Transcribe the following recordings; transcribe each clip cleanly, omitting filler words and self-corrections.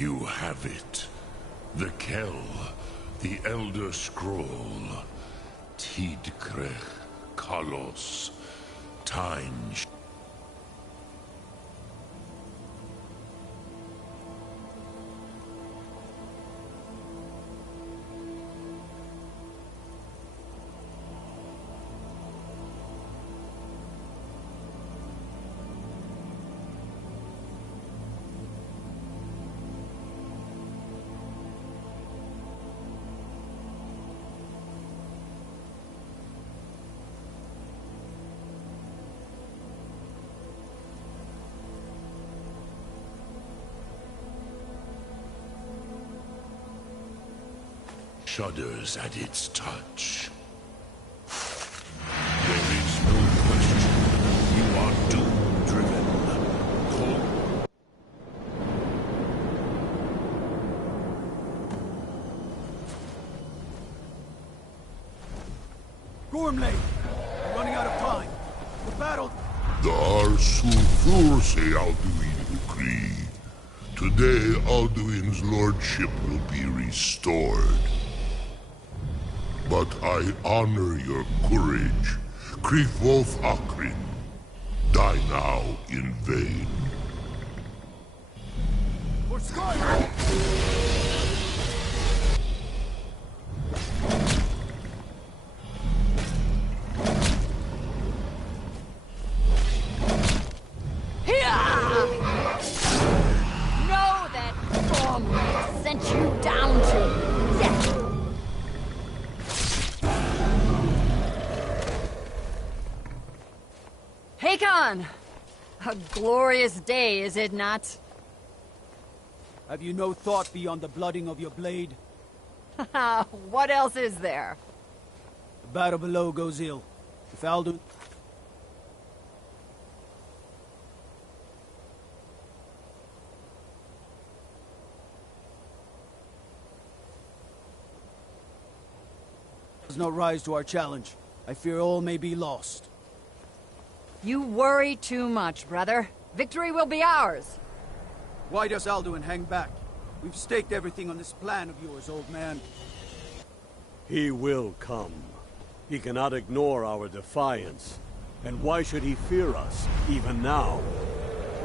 You have it. The Kell, the Elder Scroll. Tidkrech Kalos. Time. Shudders at its touch. There is no question. You are doom-driven. Gormley! We're running out of time. The battle... Dar Sulfur say Alduin decree. Today, Alduin's lordship will be restored. But I honor your courage. Kriegwolf Akrin. Die now in vain. For Skyrim! Sent you down to death. Hakon! A glorious day, is it not? Have you no thought beyond the blooding of your blade? What else is there? The battle below goes ill. If Alduin... does not rise to our challenge, I fear all may be lost. You worry too much, brother. Victory will be ours. Why does Alduin hang back? We've staked everything on this plan of yours, old man. He will come. He cannot ignore our defiance. And why should he fear us, even now?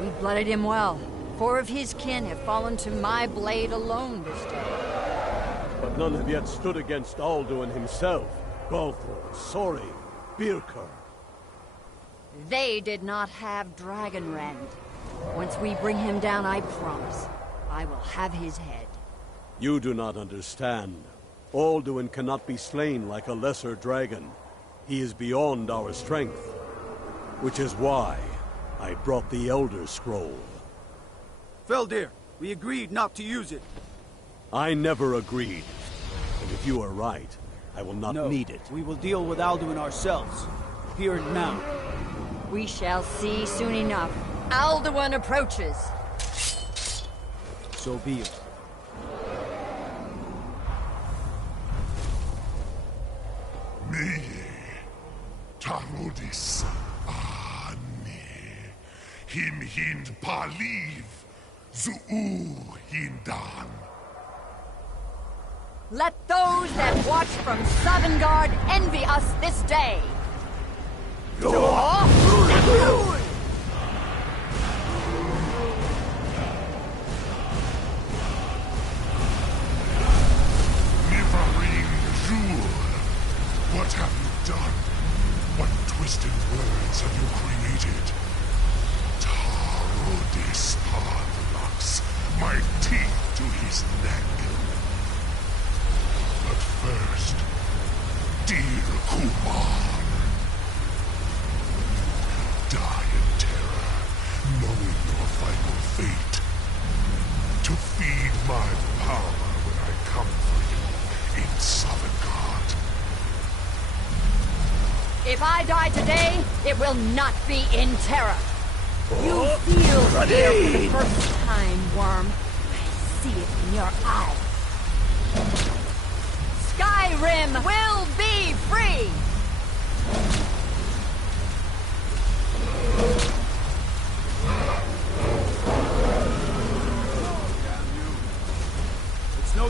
We blooded him well. 4 of his kin have fallen to my blade alone this day. But none have yet stood against Alduin himself. Balthor, Sori, Birkir. They did not have Dragonrend. Once we bring him down, I promise, I will have his head. You do not understand. Alduin cannot be slain like a lesser dragon. He is beyond our strength. Which is why I brought the Elder Scroll. Feldir, we agreed not to use it. I never agreed. And if you are right, I will not need it. We will deal with Alduin ourselves. Here and now. We shall see soon enough. Alduin approaches. So be it. Meye, Tarodis, Ane, Him Hind Paliv, Zuu Hindan. Let those that watch from Sovngarde envy us this day. Nivarim Jur, what have you done? What twisted words have you created? Tarodis Padlux, my teeth to his neck. But first, dear Kumar, die in terror, knowing your final fate. To feed my power when I come for you in Sovngarde. If I die today, it will not be in terror. You feel fear for the first time, Worm. I see it in your eyes. Skyrim will be free!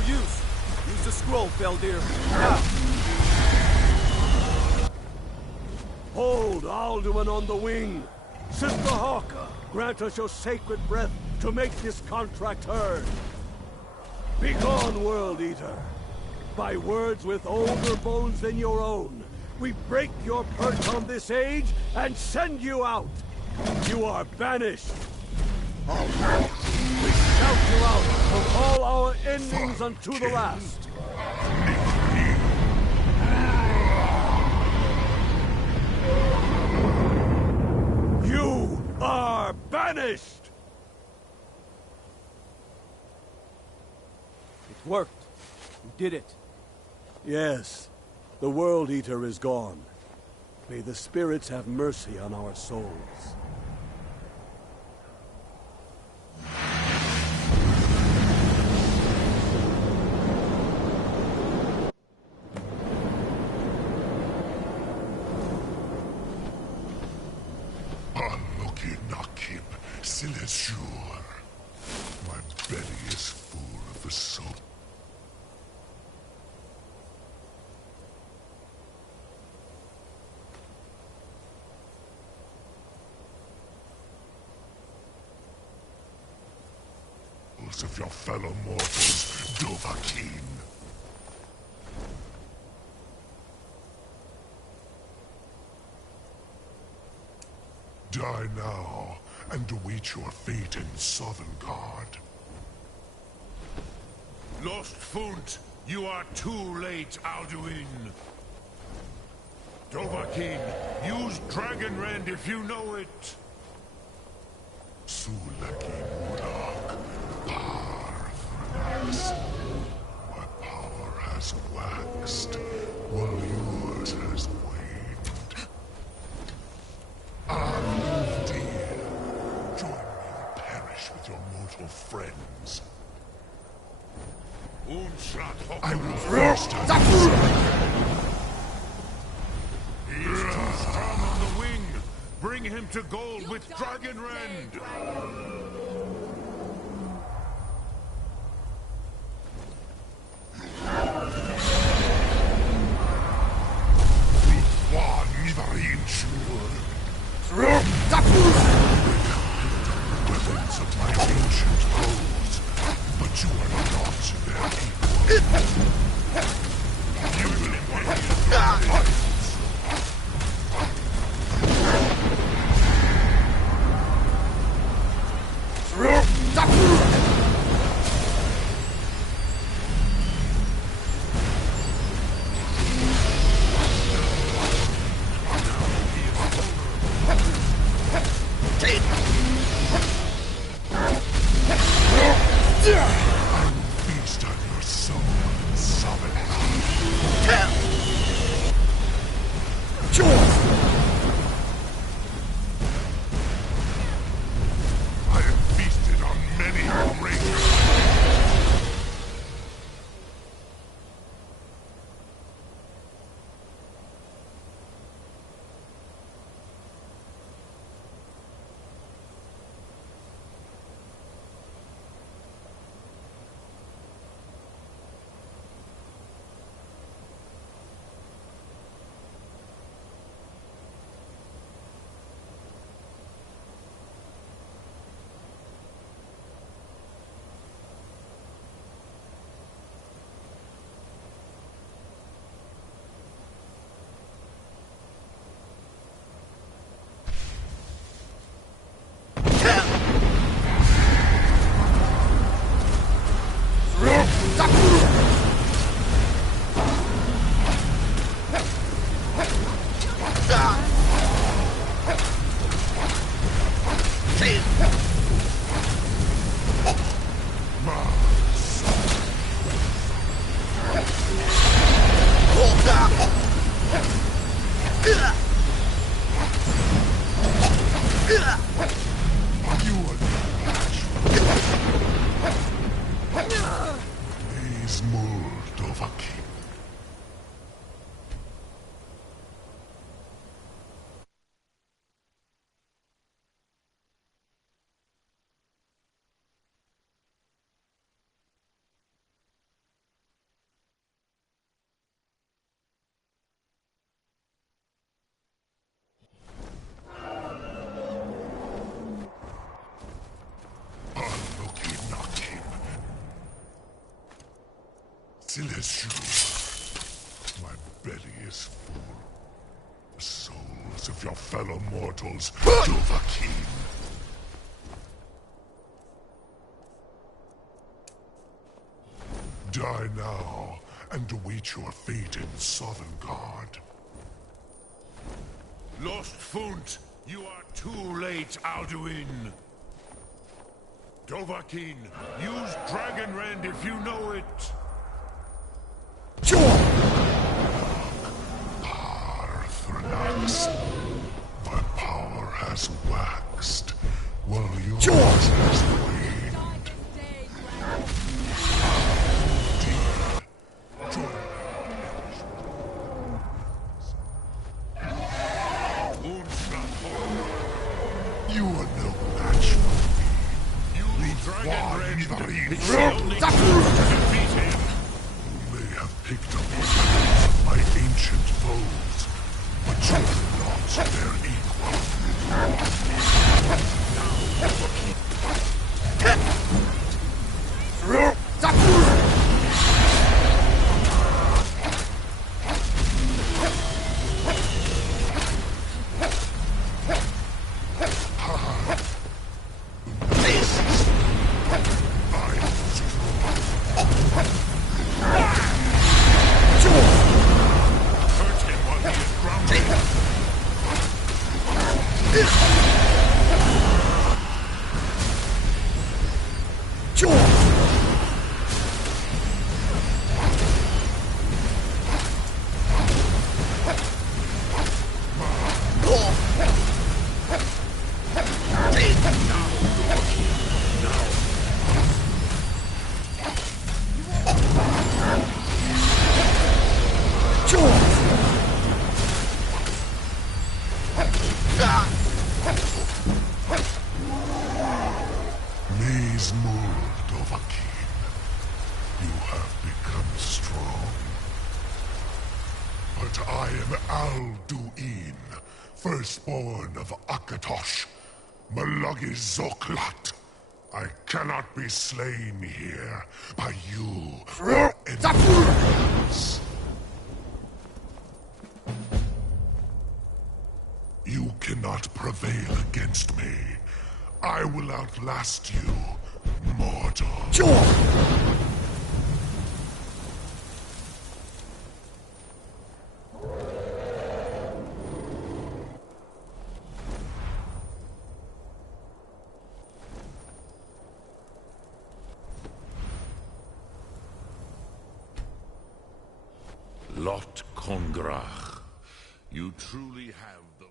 use. Use the scroll, Feldir. Now! Hold Alduin on the wing! Sister Hawk, grant us your sacred breath to make this contract heard. Begone, World Eater! By words with older bones than your own, we break your perch on this age and send you out! You are banished! We shout you out from all our endings unto the last! You are banished! It worked. You did it. Yes, the World Eater is gone. May the spirits have mercy on our souls. Unlucky Nakib, Silesur. My belly is full of the soul. Of your fellow mortals, Dovahkiin. Die now, and await your fate in Sovngarde. Lost Funt, you are too late, Alduin. Dovahkiin, use Dragon Rend if you know it. Sulaki Murak, Parthranas. My power has waxed, while yours has waned. Dear, join me and perish with your mortal friends. I will first He's too strong on the wing. Bring him to gold with Dragon Rend. Weapons of my ancient foes, but you are not their equal. You will pay your price. I will feast on your soul and summon I have feasted on many great. These Dovahkiin. miss you. My belly is full. The souls of your fellow mortals, Dovahkiin. Die now, and await your fate in Sovngarde. Lost Funt, you are too late, Alduin. Dovahkiin, use Dragon Rend if you know it. Arthronax, my power has waxed, while yours has waned. You are no match for me. Use Dragon Rend. It's the only way to defeat him. You may have picked up weapons of my ancient foes, but you're not their equal. Hurt him while he is grounded. Maze Mold, Dovahkiin. You have become strong. But I am Alduin, firstborn of Akatosh, Malagi Zoklat. I cannot be slain here by you or anyone else. You cannot prevail against me. I will outlast you, mortal. Lot Kongrach, you truly have the...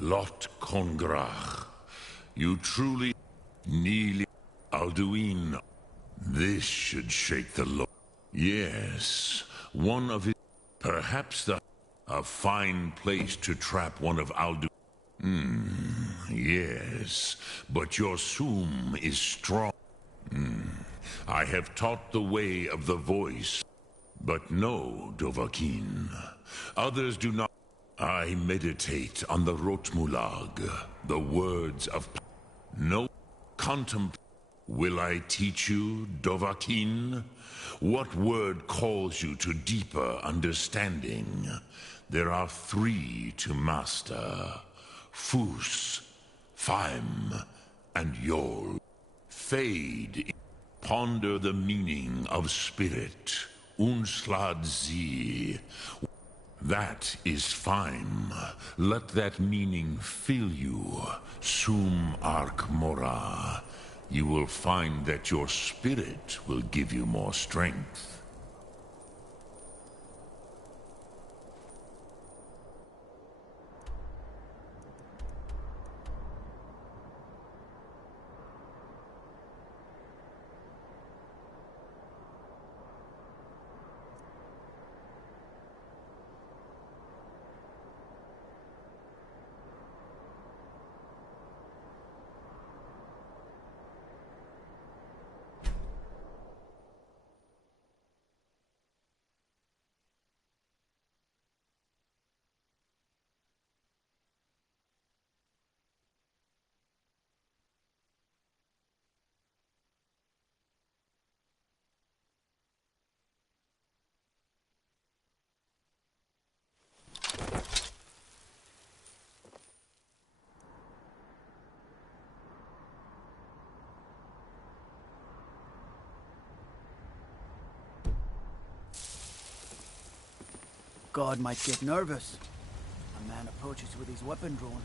Lot Kongrach, you truly... Nearly Alduin. This should shake the law. Yes, one of his... Perhaps a fine place to trap one of Alduin. Yes, but your Sum is strong. I have taught the way of the voice. But no, Dovahkiin. Others do not. I meditate on the Rotmulag, the words of... No contemplate. Will I teach you, Dovahkiin? What word calls you to deeper understanding? There are 3 to master. Fus, Faim, and Yol. Fade. Ponder the meaning of spirit. Unslad Zi. That is fine. Let that meaning fill you. Sum Ark Mora. You will find that your spirit will give you more strength. god might get nervous. A man approaches with his weapon drawn.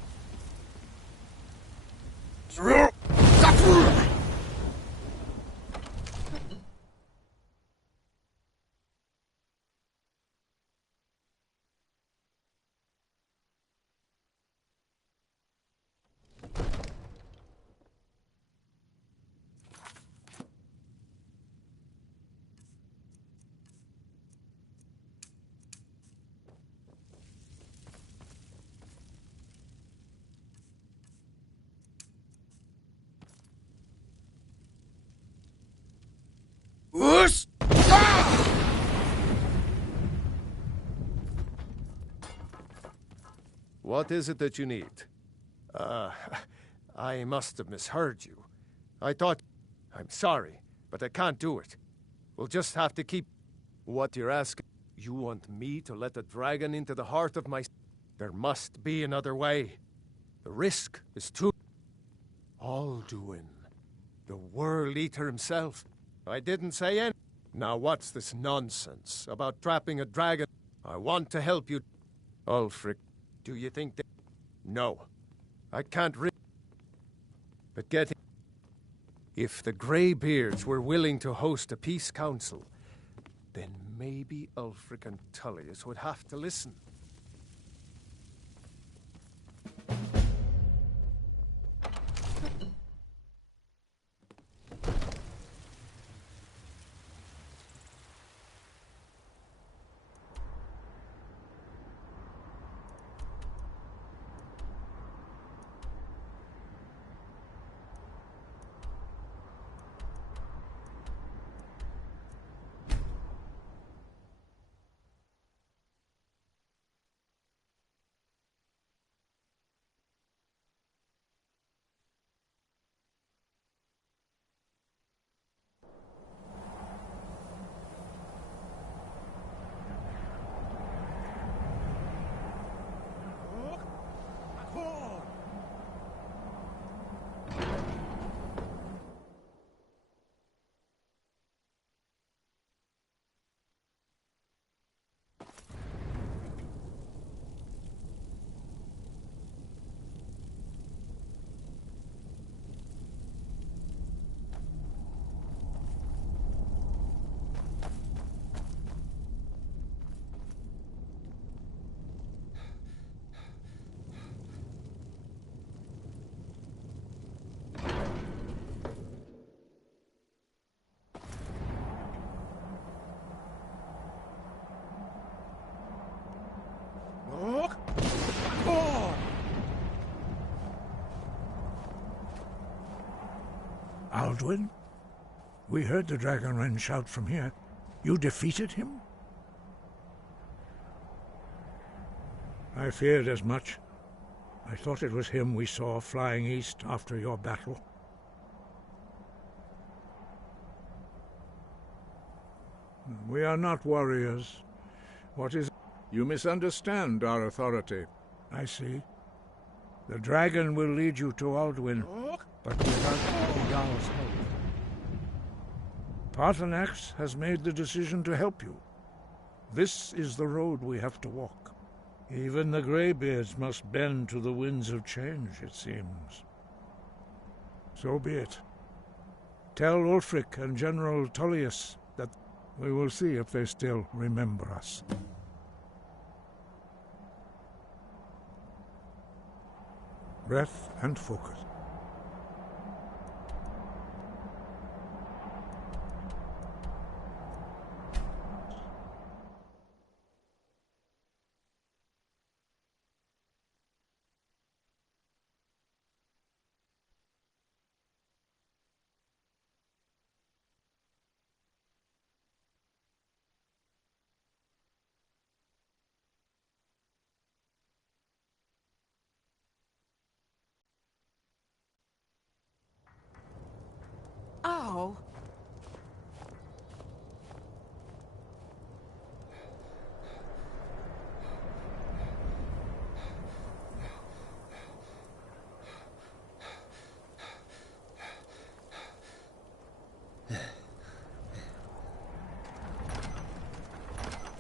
Whoosh! What is it that you need? I must have misheard you. I thought... I'm sorry, but I can't do it. We'll just have to keep... What you're asking... You want me to let the dragon into the heart of my... There must be another way. The risk is too... Alduin. The World Eater himself. I didn't say any... Now what's this nonsense about trapping a dragon? I want to help you... Ulfric, do you think that... No. I can't But get... If the Greybeards were willing to host a peace council, then maybe Ulfric and Tullius would have to listen. Alduin? We heard the Dragonren shout from here. You defeated him? I feared as much. I thought it was him we saw flying east after your battle. We are not warriors. What is... You misunderstand our authority. I see. The dragon will lead you to Alduin, but without the Jarl's help. Paarthurnax has made the decision to help you. This is the road we have to walk. Even the Greybeards must bend to the winds of change, it seems. So be it. Tell Ulfric and General Tullius that we will see if they still remember us. Breath and focus. Oh.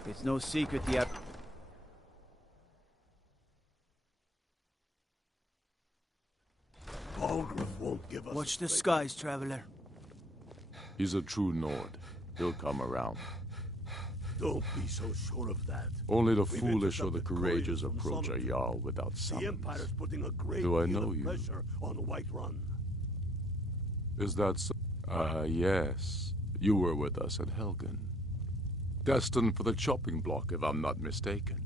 It's no secret the Give us Watch a the favor. skies, traveler. He's a true Nord. He'll come around. Don't be so sure of that. Only the We've foolish or the intercepted couriers couriers from approach a Solitude. Jarl without The summons. Empire's putting a great Do I deal know of you? pressure on Whiterun. Is that so? Yes. You were with us at Helgen. Destined for the chopping block, if I'm not mistaken.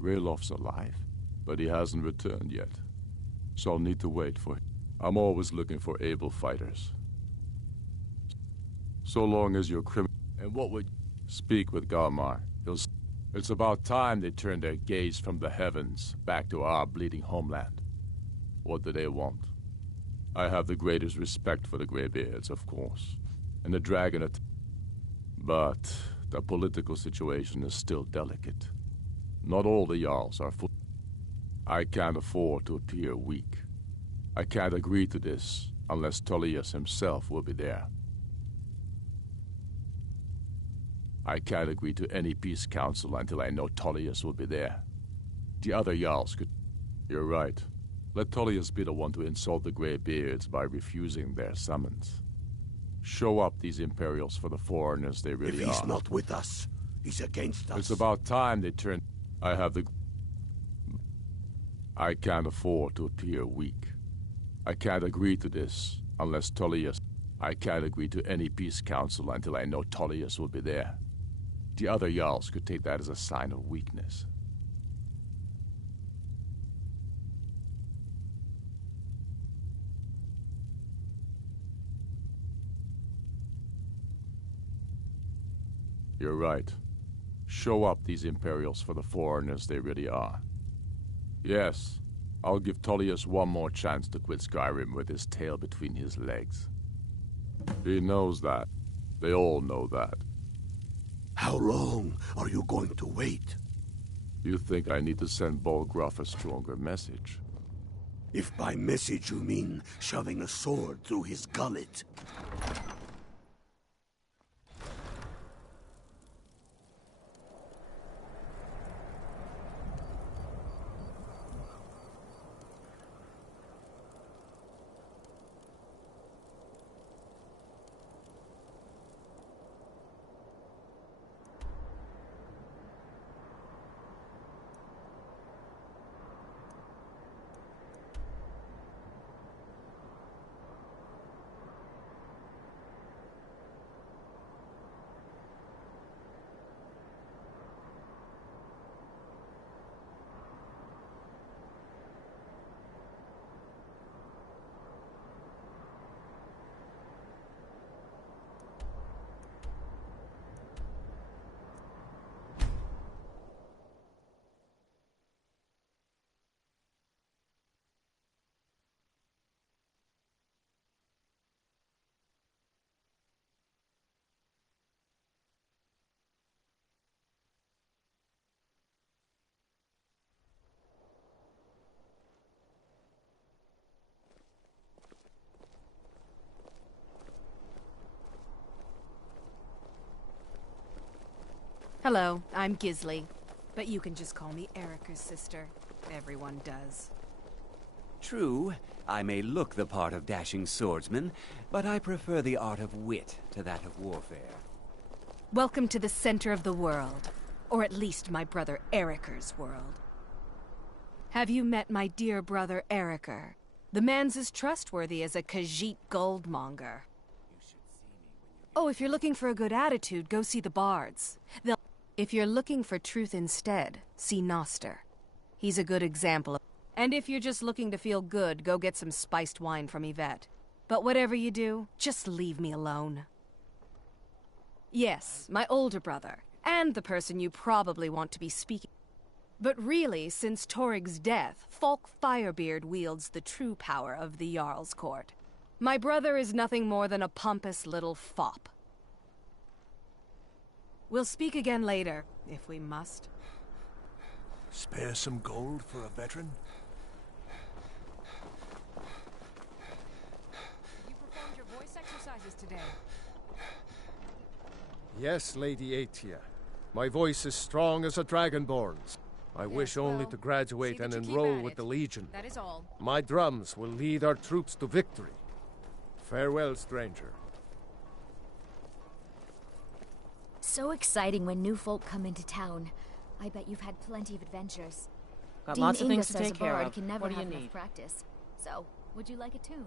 Raylof's alive, but he hasn't returned yet. So I'll need to wait for him. I'm always looking for able fighters. So long as you're criminal. And what would... Speak with Garmar. It's about time they turned their gaze from the heavens back to our bleeding homeland. What do they want? I have the greatest respect for the Greybeards, of course. And the dragon But the political situation is still delicate. Not all the Jarls are full. I can't afford to appear weak. I can't agree to this unless Tullius himself will be there. I can't agree to any peace council until I know Tullius will be there. The other Jarls could... You're right. Let Tullius be the one to insult the Greybeards by refusing their summons. Show up these Imperials for the foreigners they really are. If he's not with us, he's against us. It's about time they turn... I can't afford to appear weak. I can't agree to this unless Tullius... I can't agree to any peace council until I know Tullius will be there. The other Jarls could take that as a sign of weakness. You're right. Show up these Imperials for the foreigners they really are. Yes, I'll give Tullius one more chance to quit Skyrim with his tail between his legs. He knows that. They all know that. How long are you going to wait? You think I need to send Bolgraf a stronger message? If by message you mean shoving a sword through his gullet. Hello, I'm Gisli, but you can just call me Erica's sister. Everyone does. True, I may look the part of dashing swordsman, but I prefer the art of wit to that of warfare. Welcome to the center of the world, or at least my brother Eriker's world. Have you met my dear brother Eriker? The man's as trustworthy as a Khajiit goldmonger. Oh, if you're looking for a good attitude, go see the bards. If you're looking for truth instead, see Noster. He's a good example of... And if you're just looking to feel good, go get some spiced wine from Yvette. But whatever you do, just leave me alone. Yes, my older brother, and the person you probably want to be speaking. But really, since Torig's death, Falk Firebeard wields the true power of the Jarl's court. My brother is nothing more than a pompous little fop. We'll speak again later, if we must. Spare some gold for a veteran? You performed your voice exercises today. Yes, Lady Atia. My voice is strong as a dragonborn's. I wish only to graduate and enroll with the Legion. That is all. My drums will lead our troops to victory. Farewell, stranger. So exciting when new folk come into town. I bet you've had plenty of adventures. Got Dean lots of things Inga to says take a care bard of. can never What do you have enough need? practice. So, would you like a tune?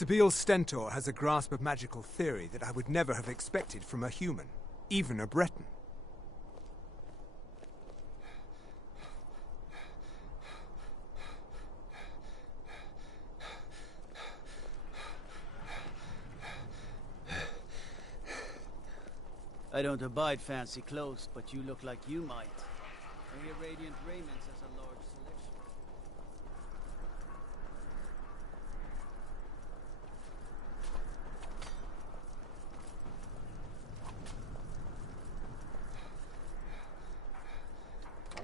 Sibyl Stentor has a grasp of magical theory that I would never have expected from a human, even a Breton. I don't abide fancy clothes, but you look like you might. I hear Radiant Raiments has a large selection.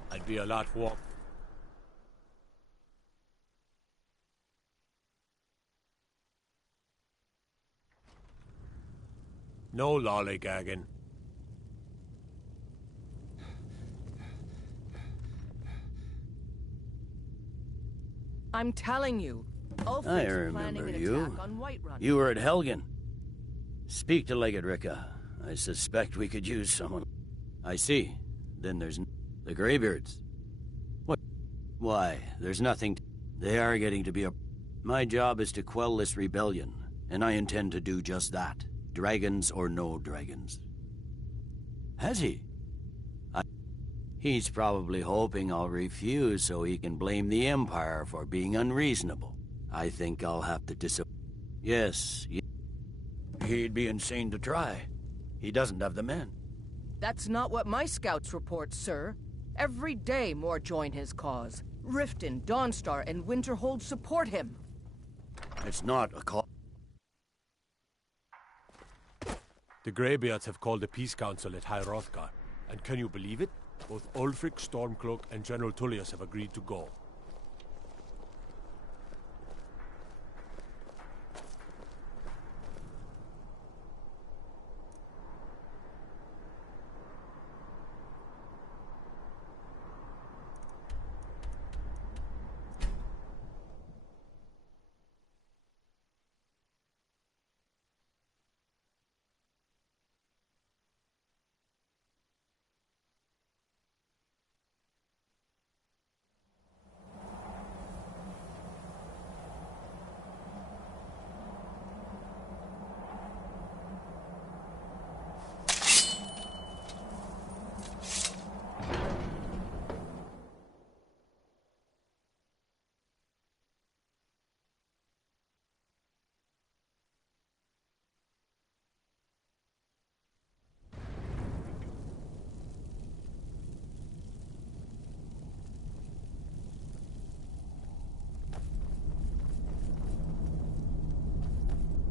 I'd be a lot warm. No lollygagging. I'm telling you, Ulfric's I planning remember an you. attack on Whiterun. You were at Helgen. Speak to Legate Ricka. I suspect we could use someone. I see. Then there's the Greybeards. What? Why, there's nothing. They are getting to be a... My job is to quell this rebellion, and I intend to do just that. Dragons or no dragons. Has he? He's probably hoping I'll refuse so he can blame the Empire for being unreasonable. I think I'll have to Yes, he'd be insane to try. He doesn't have the men. That's not what my scouts report, sir. Every day more join his cause. Riften, Dawnstar, and Winterhold support him. It's not a call. The Greybeards have called a peace council at High Hrothgar, and can you believe it? Both Ulfric, Stormcloak, and General Tullius have agreed to go.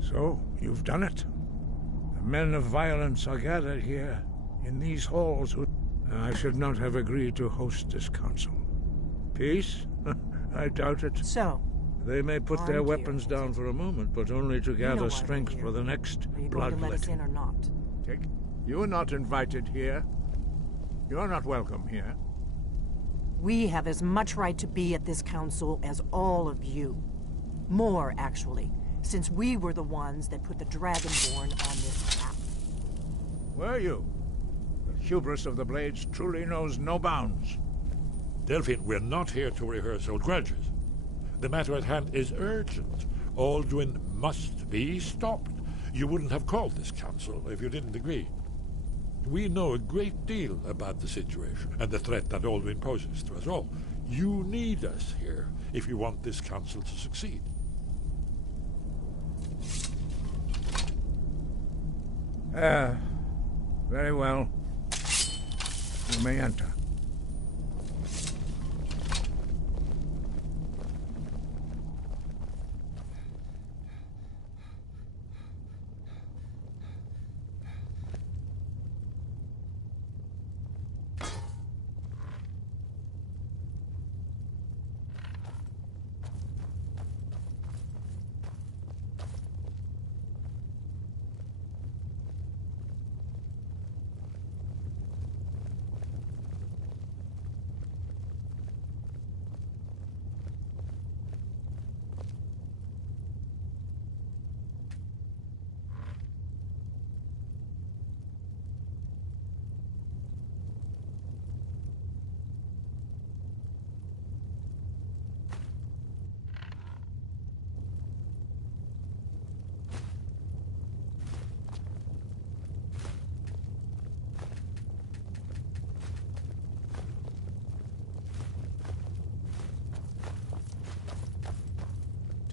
So, you've done it. The men of violence are gathered here, in these halls. I should not have agreed to host this council. Peace? I doubt it. So, they may put their weapons down for a moment, but only to gather strength for the next bloodletting. Or not? You are not invited here. You are not welcome here. We have as much right to be at this council as all of you. More, actually, since we were the ones that put the Dragonborn on this map. Were you? The hubris of the Blades truly knows no bounds. Delphine, we're not here to rehearse old grudges. The matter at hand is urgent. Alduin must be stopped. You wouldn't have called this council if you didn't agree. We know a great deal about the situation and the threat that Alduin poses to us all. You need us here if you want this council to succeed. Very well. You may enter.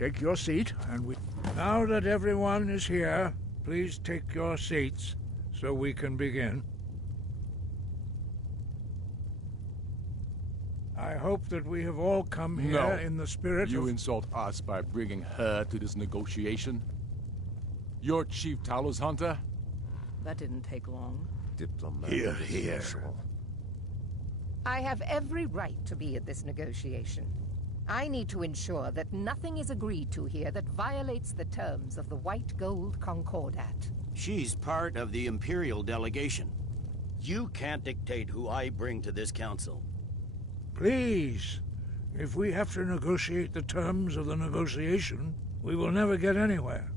Take your seat, and we... Now that everyone is here, please take your seats so we can begin. I hope that we have all come here in the spirit You of... insult us by bringing her to this negotiation? You're Chief Talos Hunter? That didn't take long. Diplomatic as usual. I have every right to be at this negotiation. I need to ensure that nothing is agreed to here that violates the terms of the White Gold Concordat. She's part of the Imperial delegation. You can't dictate who I bring to this council. Please, if we have to negotiate the terms of the negotiation, we will never get anywhere.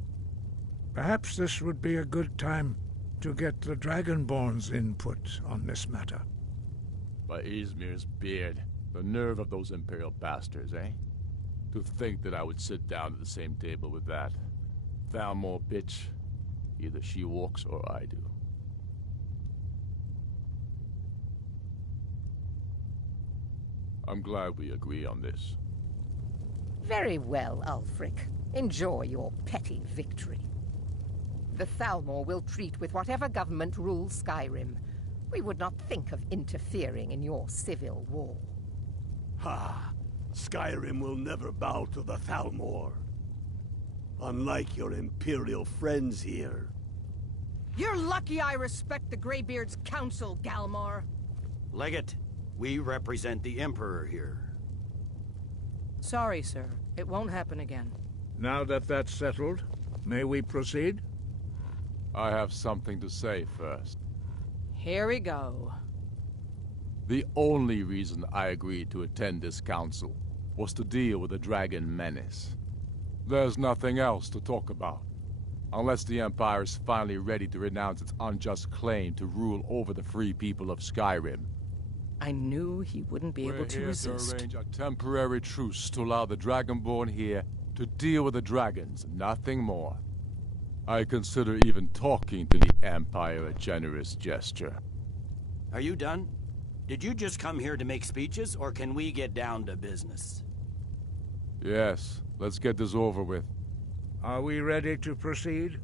Perhaps this would be a good time to get the Dragonborn's input on this matter. By Izmir's beard, the nerve of those Imperial bastards, eh? To think that I would sit down at the same table with that Thalmor bitch. Either she walks or I do. I'm glad we agree on this. Very well, Ulfric. Enjoy your petty victory. The Thalmor will treat with whatever government rules Skyrim. We would not think of interfering in your civil war. Ha! Skyrim will never bow to the Thalmor. Unlike your Imperial friends here. You're lucky I respect the Greybeard's counsel, Galmar. Legate, we represent the Emperor here. Sorry, sir. It won't happen again. Now that that's settled, may we proceed? I have something to say first. Here we go. The only reason I agreed to attend this council was to deal with the dragon menace. There's nothing else to talk about, unless the Empire is finally ready to renounce its unjust claim to rule over the free people of Skyrim. I knew he wouldn't be able to resist. We're here to arrange a temporary truce to allow the Dragonborn here to deal with the dragons, nothing more. I consider even talking to the Empire a generous gesture. Are you done? Did you just come here to make speeches, or can we get down to business? Yes, let's get this over with. Are we ready to proceed?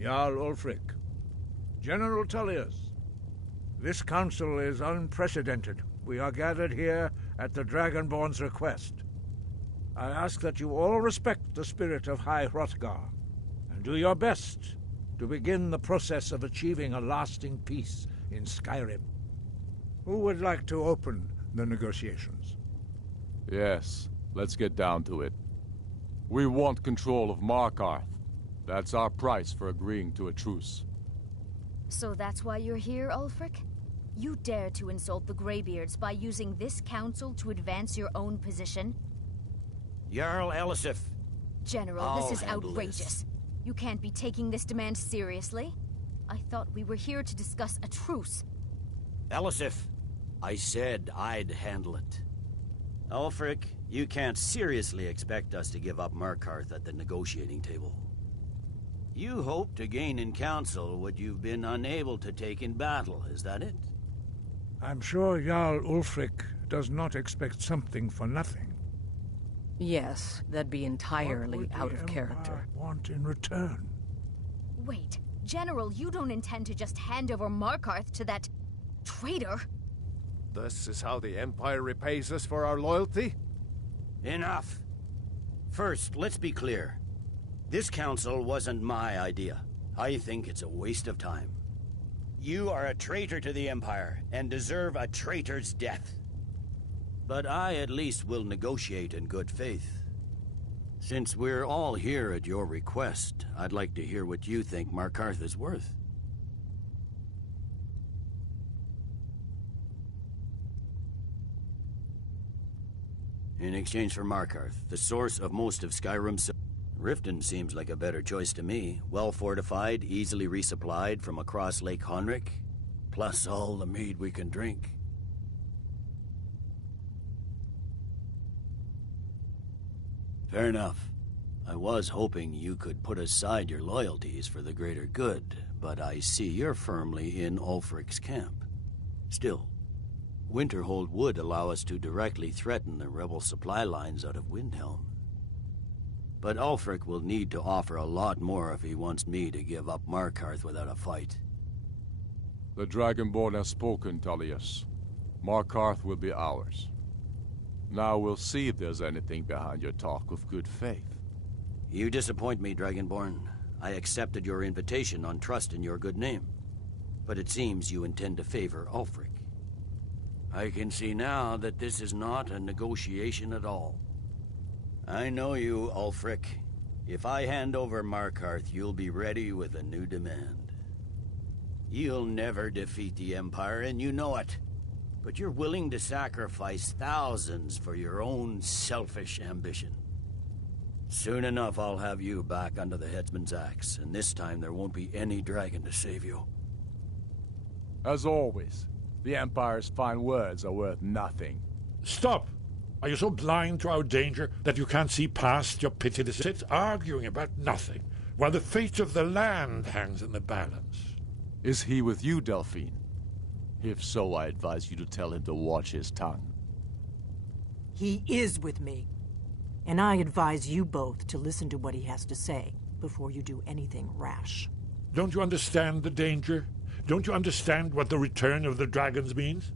Jarl Ulfric, General Tullius, this council is unprecedented. We are gathered here at the Dragonborn's request. I ask that you all respect the spirit of High Hrothgar, and do your best to begin the process of achieving a lasting peace in Skyrim. Who would like to open the negotiations? Yes, let's get down to it. We want control of Markarth. That's our price for agreeing to a truce. So that's why you're here, Ulfric? You dare to insult the Greybeards by using this council to advance your own position? Jarl Elisif. General, this is outrageous. You can't be taking this demand seriously. I thought we were here to discuss a truce. Elisif, I said I'd handle it. Ulfric, you can't seriously expect us to give up Markarth at the negotiating table. You hope to gain in council what you've been unable to take in battle, is that it? I'm sure Jarl Ulfric does not expect something for nothing. Yes, that'd be entirely out of character. Want in return? Wait, General, you don't intend to just hand over Markarth to that traitor? This is how the Empire repays us for our loyalty? Enough. First, let's be clear. This council wasn't my idea. I think it's a waste of time. You are a traitor to the Empire, and deserve a traitor's death. But I at least will negotiate in good faith. Since we're all here at your request, I'd like to hear what you think Markarth is worth. In exchange for Markarth, the source of most of Skyrim's... Riften seems like a better choice to me. Well fortified, easily resupplied from across Lake Honric, plus all the mead we can drink. Fair enough. I was hoping you could put aside your loyalties for the greater good, but I see you're firmly in Ulfric's camp. Still, Winterhold would allow us to directly threaten the rebel supply lines out of Windhelm. But Ulfric will need to offer a lot more if he wants me to give up Markarth without a fight. The Dragonborn has spoken, Tullius. Markarth will be ours. Now we'll see if there's anything behind your talk of good faith. You disappoint me, Dragonborn. I accepted your invitation on trust in your good name. But it seems you intend to favor Ulfric. I can see now that this is not a negotiation at all. I know you, Ulfric. If I hand over Markarth, you'll be ready with a new demand. You'll never defeat the Empire, and you know it. But you're willing to sacrifice thousands for your own selfish ambition. Soon enough, I'll have you back under the headsman's axe, and this time there won't be any dragon to save you. As always, the Empire's fine words are worth nothing. Stop! Are you so blind to our danger that you can't see past your pitiless sit arguing about nothing, while the fate of the land hangs in the balance? Is he with you, Delphine? If so, I advise you to tell him to watch his tongue. He is with me. And I advise you both to listen to what he has to say before you do anything rash. Don't you understand the danger? Don't you understand what the return of the dragons means?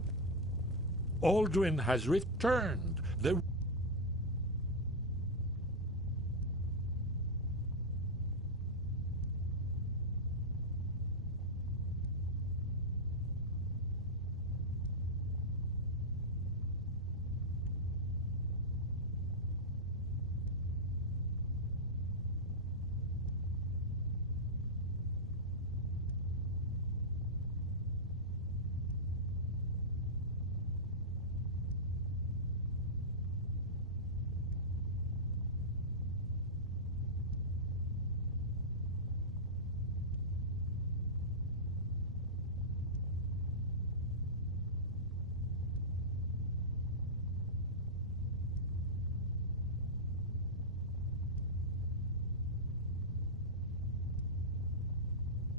Alduin has returned. The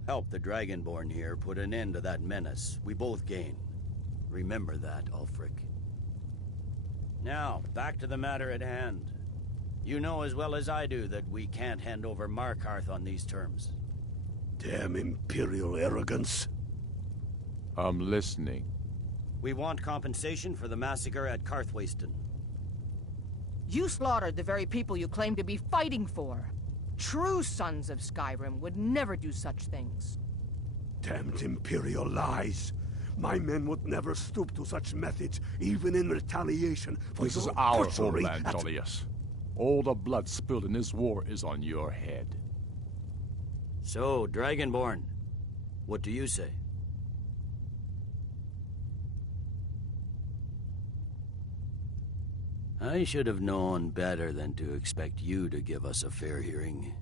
Help the Dragonborn here put an end to that menace. We both gain. Remember that, Ulfric. Now, back to the matter at hand. You know as well as I do that we can't hand over Markarth on these terms. Damn Imperial arrogance. I'm listening. We want compensation for the massacre at Karthwasten. You slaughtered the very people you claim to be fighting for. True sons of Skyrim would never do such things. Damned Imperial lies. My men would never stoop to such methods, even in retaliation for This is your our butchery homeland, at- Tullius. All the blood spilled in this war is on your head. So, Dragonborn, what do you say? I should have known better than to expect you to give us a fair hearing.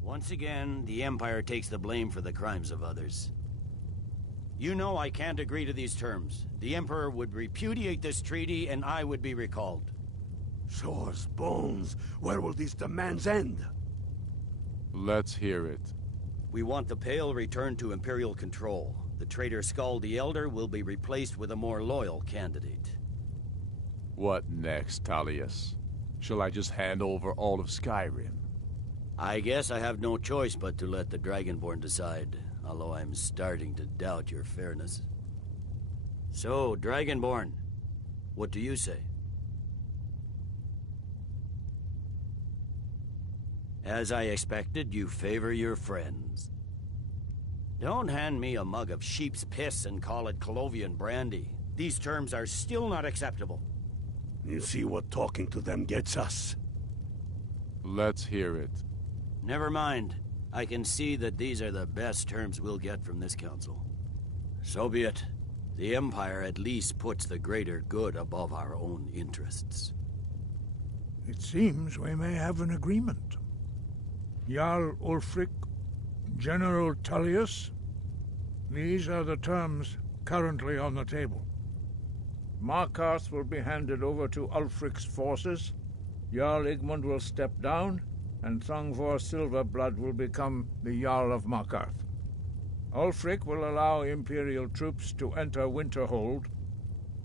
Once again, the Empire takes the blame for the crimes of others. You know I can't agree to these terms. The Emperor would repudiate this treaty, and I would be recalled. Shores, bones, where will these demands end? Let's hear it. We want the Pale returned to Imperial control. The traitor Skull the Elder will be replaced with a more loyal candidate. What next, Tullius? Shall I just hand over all of Skyrim? I guess I have no choice but to let the Dragonborn decide, although I'm starting to doubt your fairness. So, Dragonborn, what do you say? As I expected, you favor your friends. Don't hand me a mug of sheep's piss and call it Colovian brandy. These terms are still not acceptable. You see what talking to them gets us. Let's hear it. Never mind. I can see that these are the best terms we'll get from this council. So be it. The Empire at least puts the greater good above our own interests. It seems we may have an agreement. Jarl Ulfric, General Tullius, these are the terms currently on the table. Markarth will be handed over to Ulfric's forces, Jarl Igmund will step down, and Thungvor Silverblood will become the Jarl of Markarth. Ulfric will allow Imperial troops to enter Winterhold,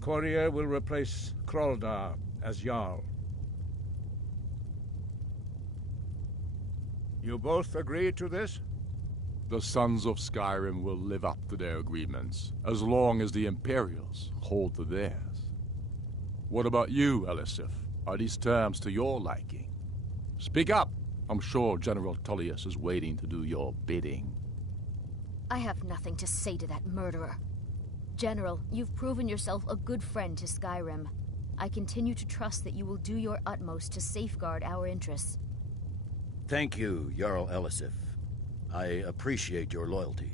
Courier will replace Kraldar as Jarl. You both agree to this? The Sons of Skyrim will live up to their agreements, as long as the Imperials hold to theirs. What about you, Elisif? Are these terms to your liking? Speak up! I'm sure General Tullius is waiting to do your bidding. I have nothing to say to that murderer. General, you've proven yourself a good friend to Skyrim. I continue to trust that you will do your utmost to safeguard our interests. Thank you, Jarl Elisif. I appreciate your loyalty.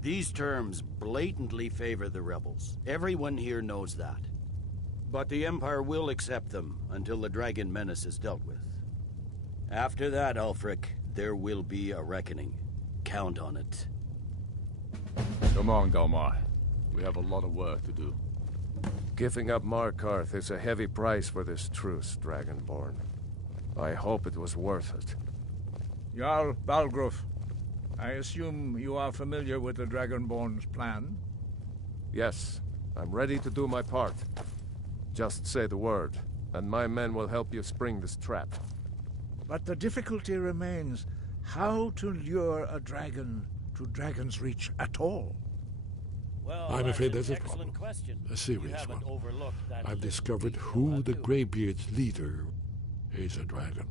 These terms blatantly favor the rebels. Everyone here knows that. But the Empire will accept them until the Dragon Menace is dealt with. After that, Ulfric, there will be a reckoning. Count on it. Come on, Galmar. We have a lot of work to do. Giving up Markarth is a heavy price for this truce, Dragonborn. I hope it was worth it. Jarl Balgruf, I assume you are familiar with the Dragonborn's plan? Yes, I'm ready to do my part. Just say the word, and my men will help you spring this trap. But the difficulty remains how to lure a dragon to Dragon's Reach at all. Well, I'm afraid there's a excellent problem. question. A serious You haven't one. overlooked that I've little discovered detail, who have the you? Greybeard's leader is. A dragon.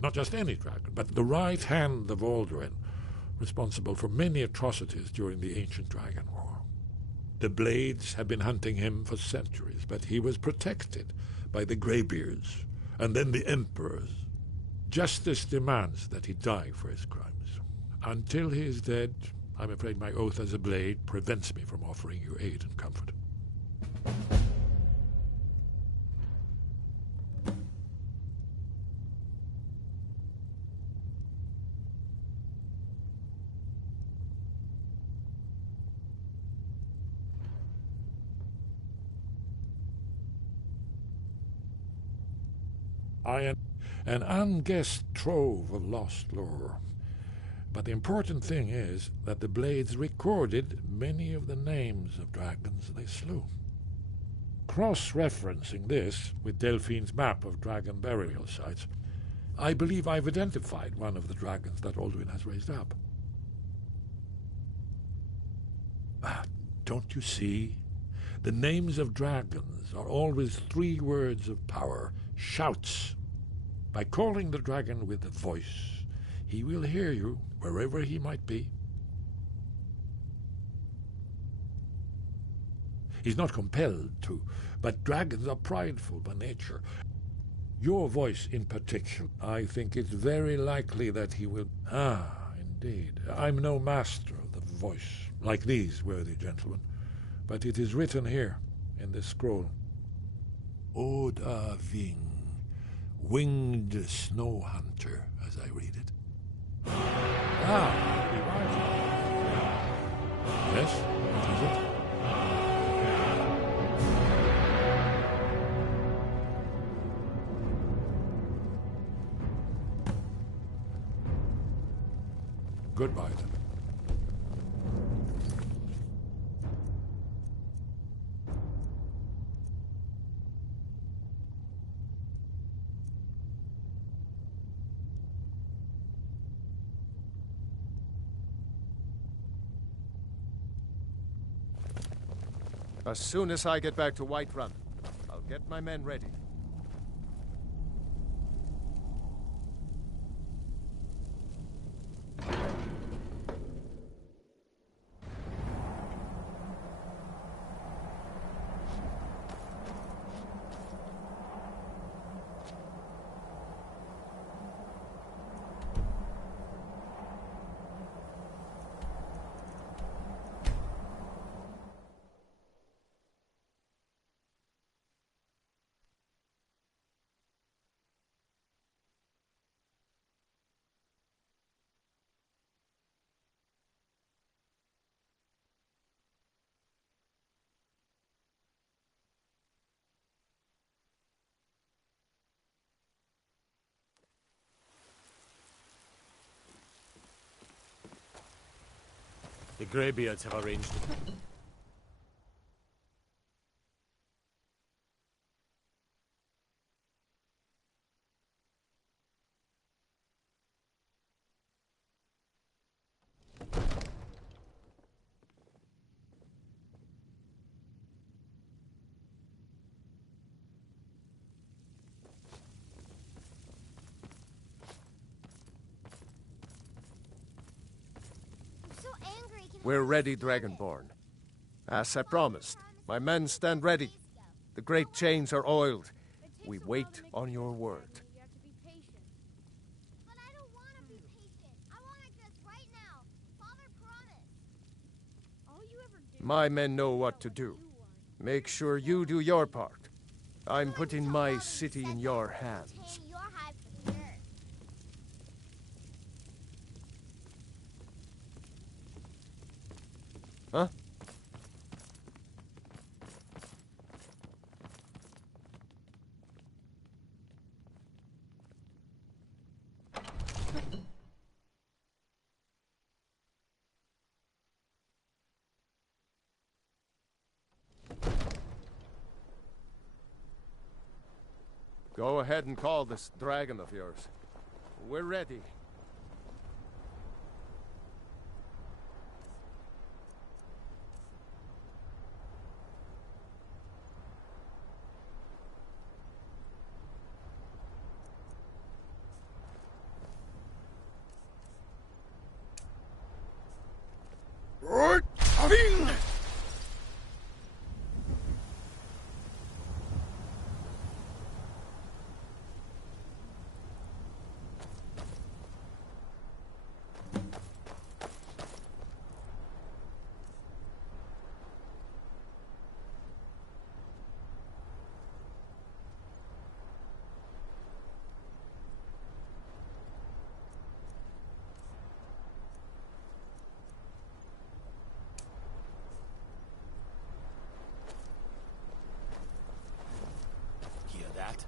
Not just any dragon, but the right hand of Alduin, responsible for many atrocities during the Ancient Dragon War. The Blades have been hunting him for centuries, but he was protected by the Greybeards, and then the Emperors. Justice demands that he die for his crimes. Until he is dead, I'm afraid my oath as a Blade prevents me from offering you aid and comfort. I am an unguessed trove of lost lore. But the important thing is that the Blades recorded many of the names of dragons they slew. Cross-referencing this with Delphine's map of dragon burial sites, I believe I've identified one of the dragons that Alduin has raised up. Don't you see? The names of dragons are always 3 words of power, shouts. By calling the dragon with a voice, he will hear you wherever he might be. He's not compelled to, but dragons are prideful by nature. Your voice in particular, I think it's very likely that he will... Indeed. I'm no master of the voice, like these worthy gentlemen, but it is written here, in this scroll. Oda Ving, winged snow hunter, as I read it. Yes, what is it? Goodbye, then. As soon as I get back to Whiterun, I'll get my men ready. The Greybeards have arranged it. We're ready, Dragonborn. As I promised, my men stand ready. The great chains are oiled. We wait on your word. My men know what to do. Make sure you do your part. I'm putting my city in your hands. Huh? Go ahead and call this dragon of yours. We're ready. Hear that?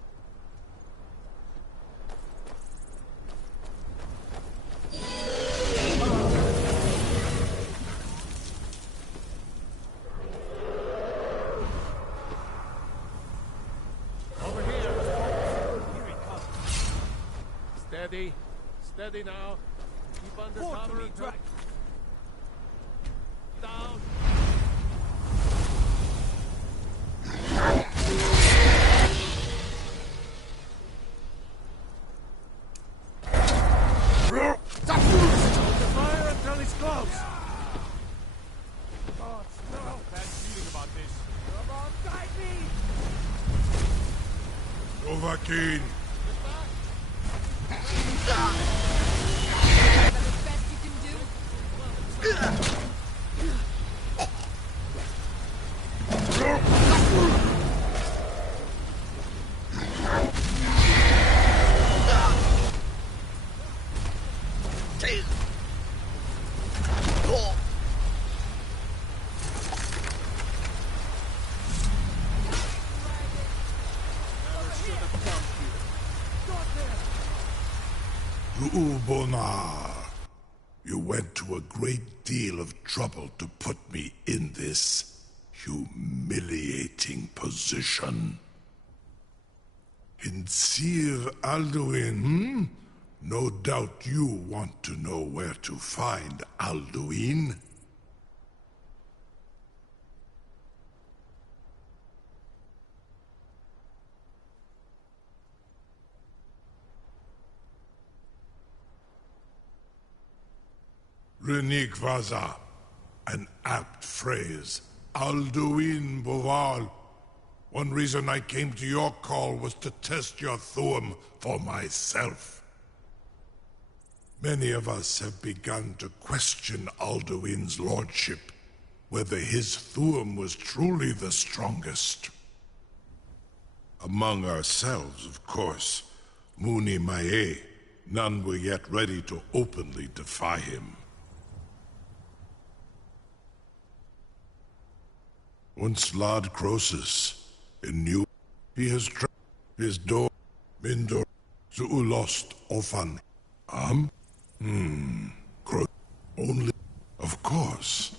Over here! Here it comes. Steady. Steady now. Keep under cover. Down. Hold the fire until it's close. Oh, no. Bad feeling about this. Come on, guide me! Dovahkiin! Ulbonar, you went to a great deal of trouble to put me in this humiliating position. In Sir Alduin, No doubt you want to know where to find Alduin. Renikvaza, an apt phrase. Alduin Boval. One reason I came to your call was to test your Thuum for myself. Many of us have begun to question Alduin's lordship, whether his Thuum was truly the strongest. Among ourselves, of course, Muni Mae, none were yet ready to openly defy him. Once Lord Croesus, in New, he has his door, Mindor, Zuulost, Ofan, only, of course,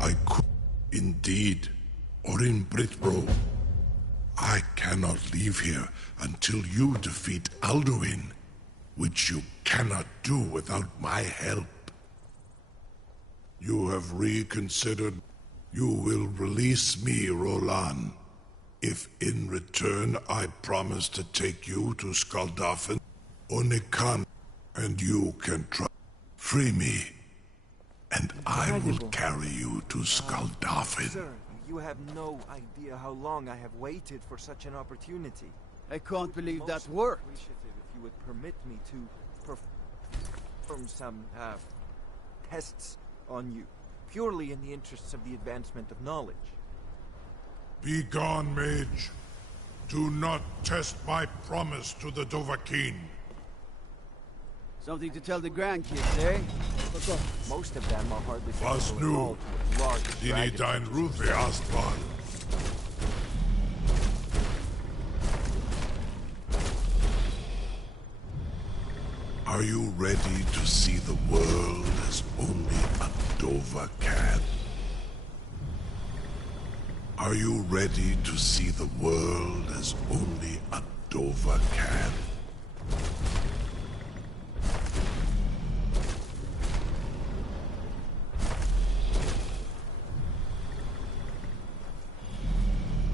I could, indeed, or in Britbro. I cannot leave here until you defeat Alduin, which you cannot do without my help. You have reconsidered. You will release me, Roland, if in return I promise to take you to Skaldafen, Onikan, and you can try. Free me, and I will carry you to Skuldafn. Sir, you have no idea how long I have waited for such an opportunity. I can't believe that worked. Appreciative if you would permit me to perform some tests on you, purely in the interests of the advancement of knowledge. Be gone, mage. Do not test my promise to the Dovahkiin. Something to tell the grandkids, eh? Most of them are hardly Was nu, Dini dein Rufe Astval. Are you ready to see the world as only a Dova can? Are you ready to see the world as only a Dova can?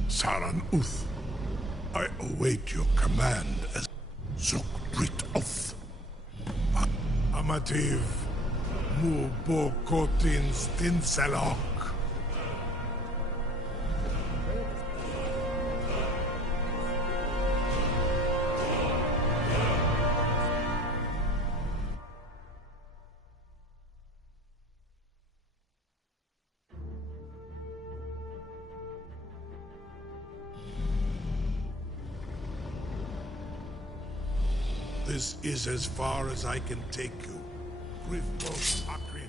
Saran Uth, I await your command as Zukbrit Oth. Amativ Mu Bokotins Dinselok. This is as far as I can take you. Grifmos Akrin.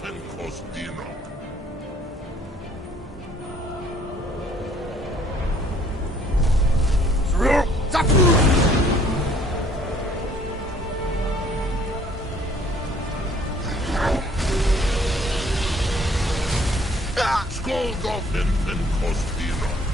Dolphin Costino. Skull Dolphin and Costino.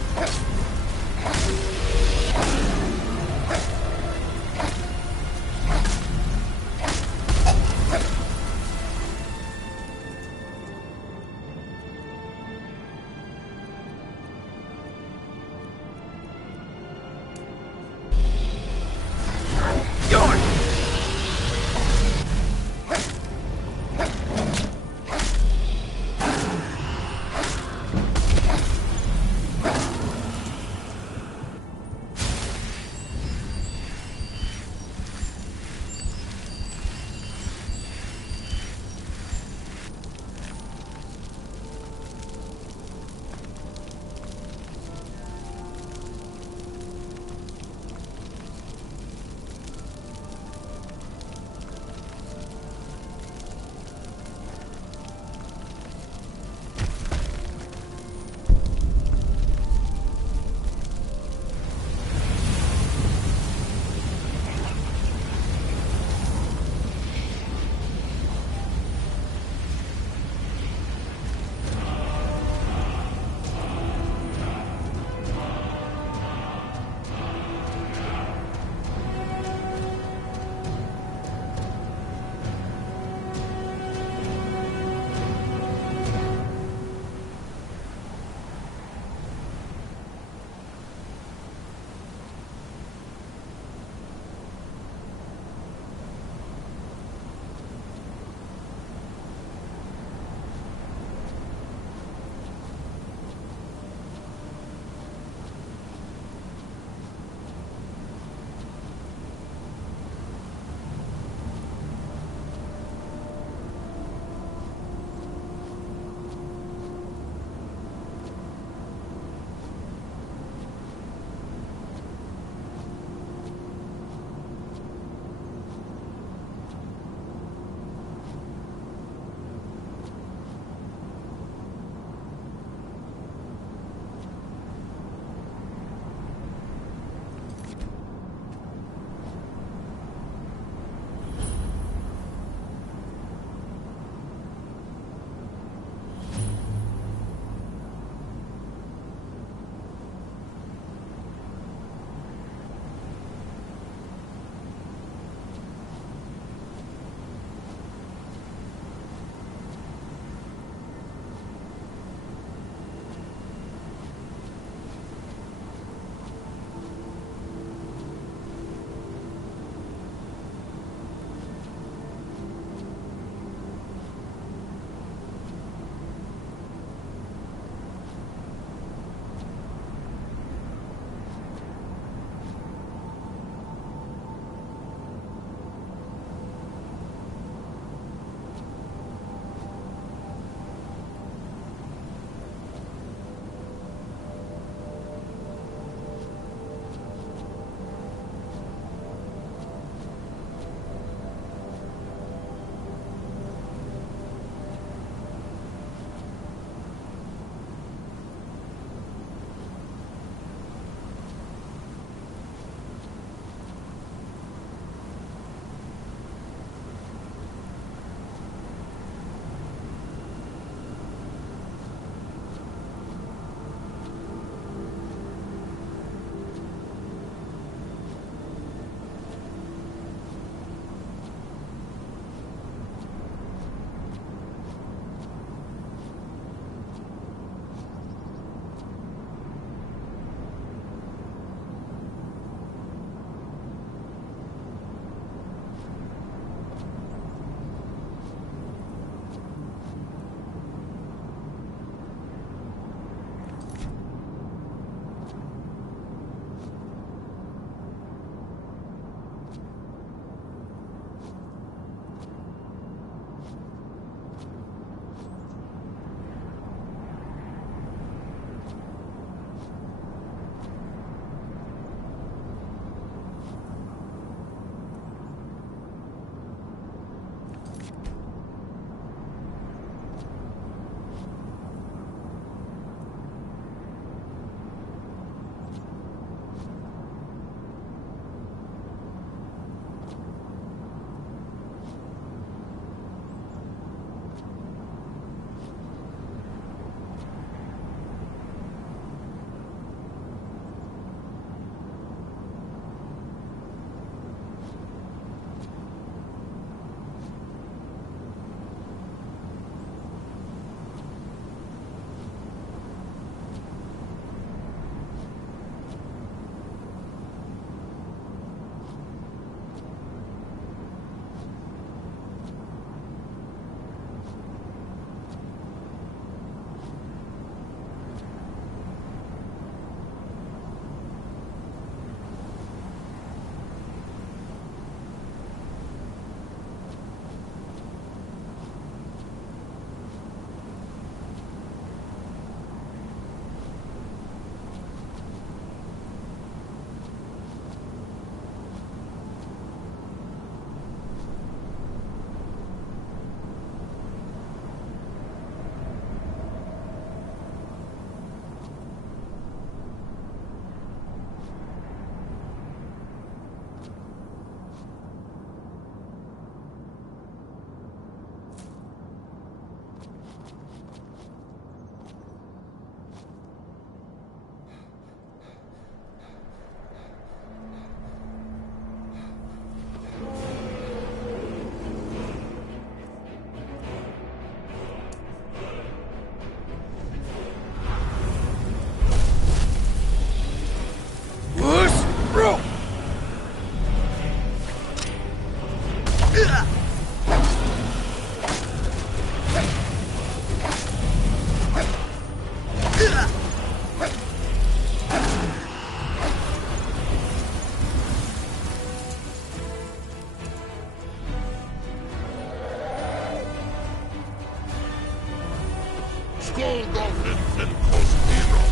Dolphin Cosmero.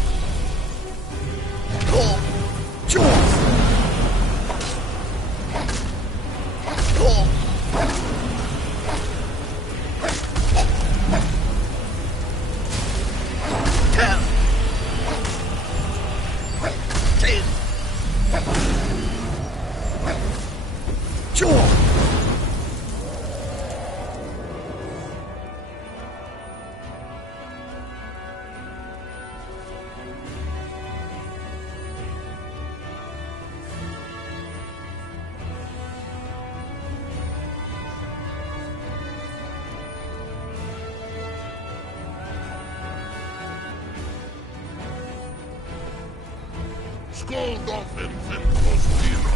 Skull Dolphin Cosmero.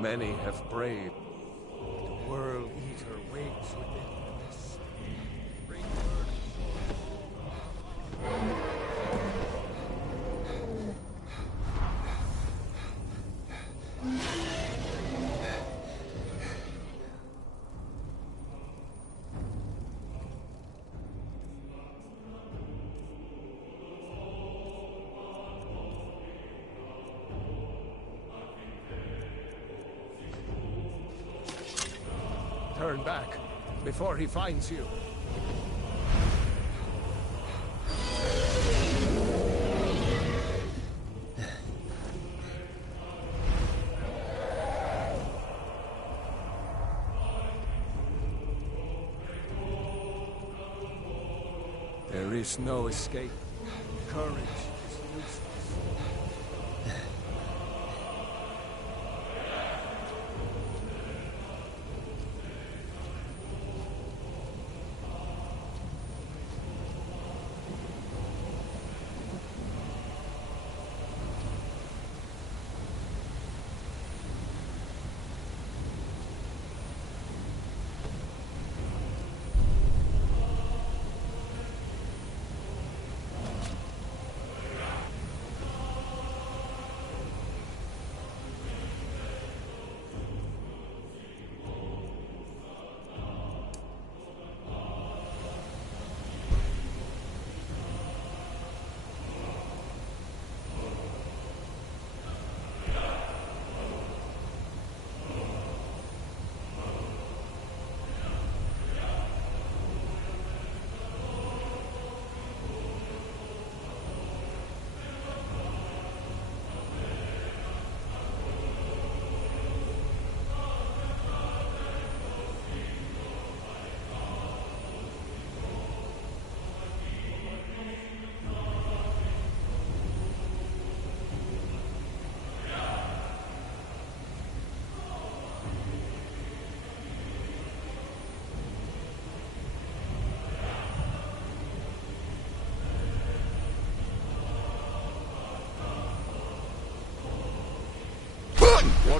Many have braved. The World Eater waits within this. Bring Turn back before he finds you. There is no escape. Courage is useless.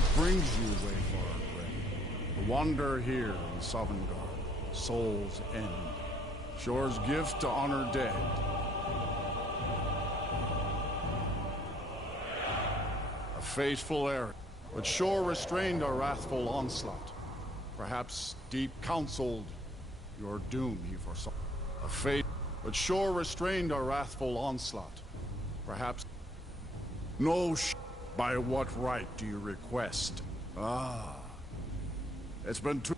What brings you, Wayfarer Gray? To wander here in Sovngarde, Soul's End. Shore's gift to honor dead. A faithful errand, but Shore restrained our wrathful onslaught. Perhaps deep counseled your doom he foresaw. A fate, but Shore restrained our wrathful onslaught. Perhaps... No by what right do you request? Ah. It's been too...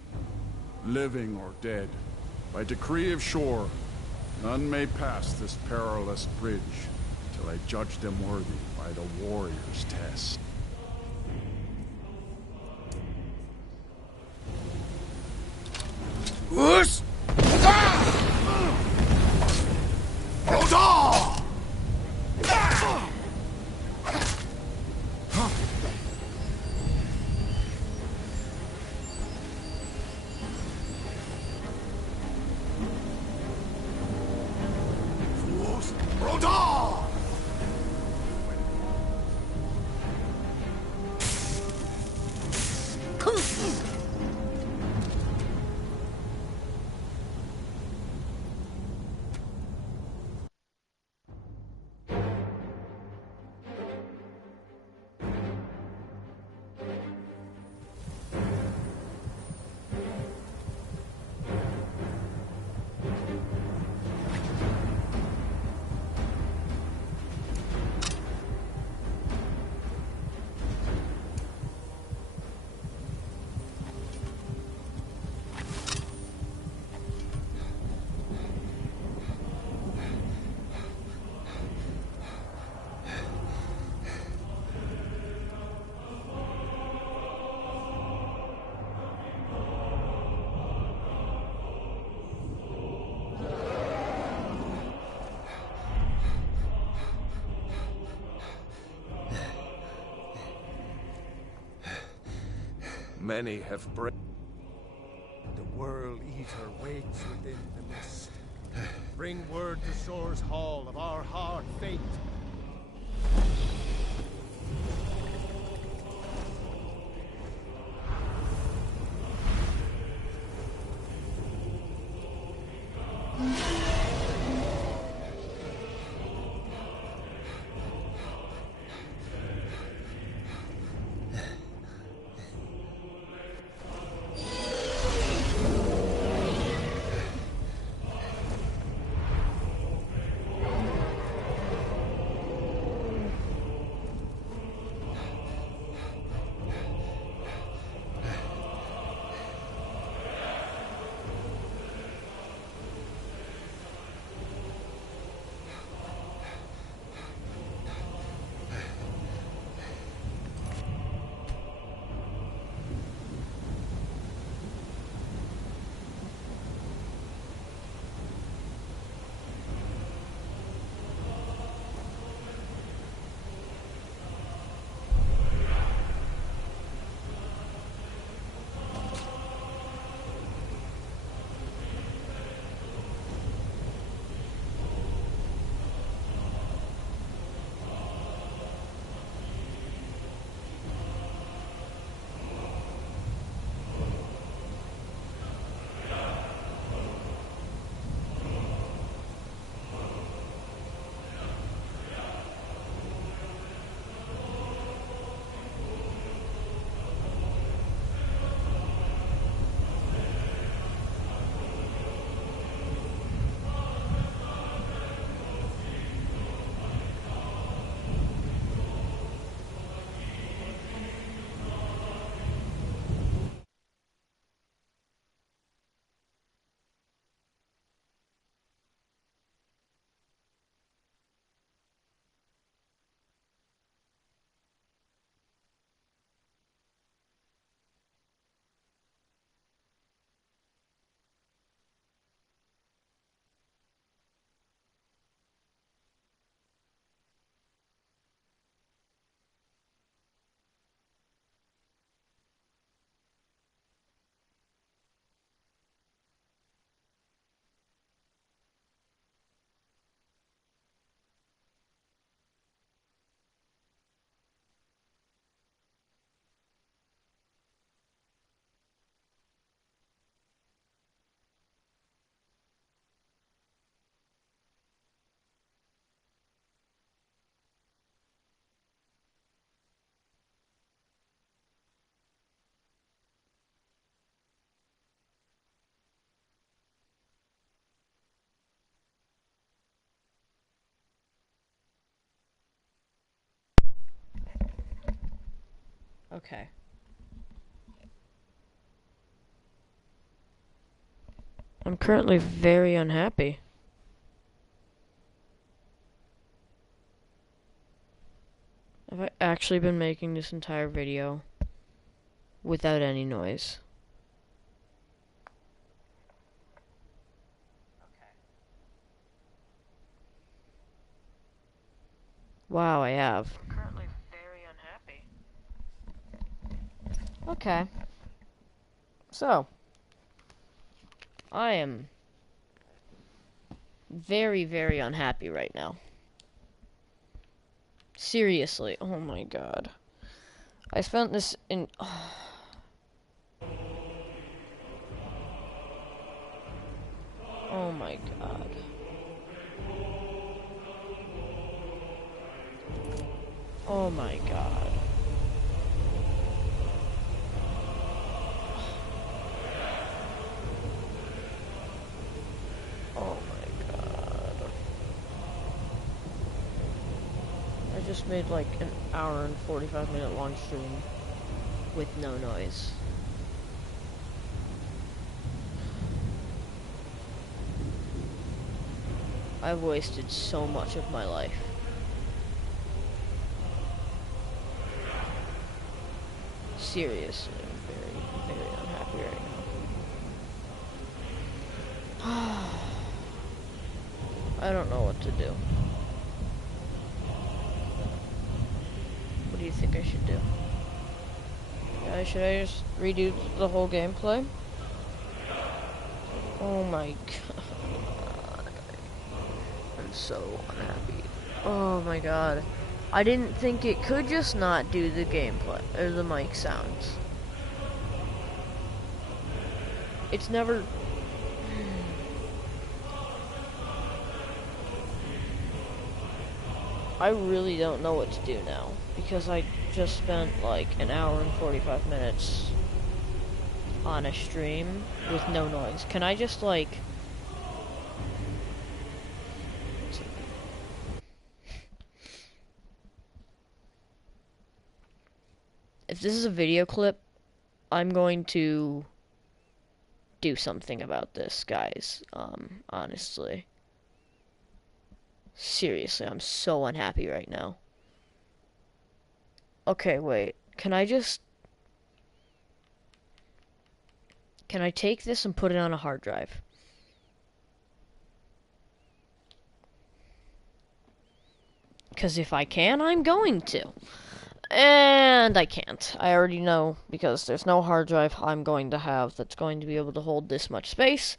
living or dead. By decree of Shore, none may pass this perilous bridge till I judge them worthy by the warrior's test. Whoosh! Many have The World Eater waits within the mist. Bring word to Shore's Hall of our hard fate. Okay. I'm currently very unhappy. Have I actually been making this entire video without any noise? Wow, I have. I'm currently very unhappy. Okay. So, I am very, very unhappy right now. Seriously, oh my god. I spent this in... Oh my god. Oh my god. Oh my god. I just made like an hour and 45-minute long stream with no noise. I've wasted so much of my life. Seriously, I'm very, very unhappy right now. I don't know what to do. What do you think I should do? Should I just redo the whole gameplay? Oh my god. I'm so unhappy. Oh my god. I didn't think it could just not do the gameplay, or the mic sounds. It's never... I really don't know what to do now, because I just spent like an hour and 45 minutes on a stream with no noise. Can I just like... If this is a video clip, I'm going to do something about this, guys. Honestly. Seriously, I'm so unhappy right now. Okay, wait. Can I take this and put it on a hard drive? Because if I can, I'm going to. And I can't. I already know, because there's no hard drive I'm going to have that's going to be able to hold this much space.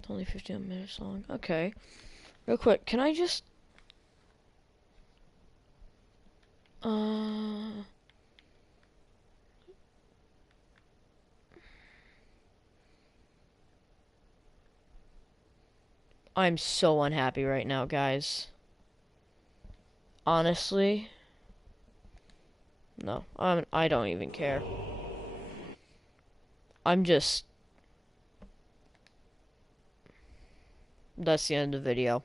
It's only 15 minutes long. Okay. Real quick, can I just... I'm so unhappy right now, guys. Honestly. No, I don't even care. I'm just... That's the end of the video.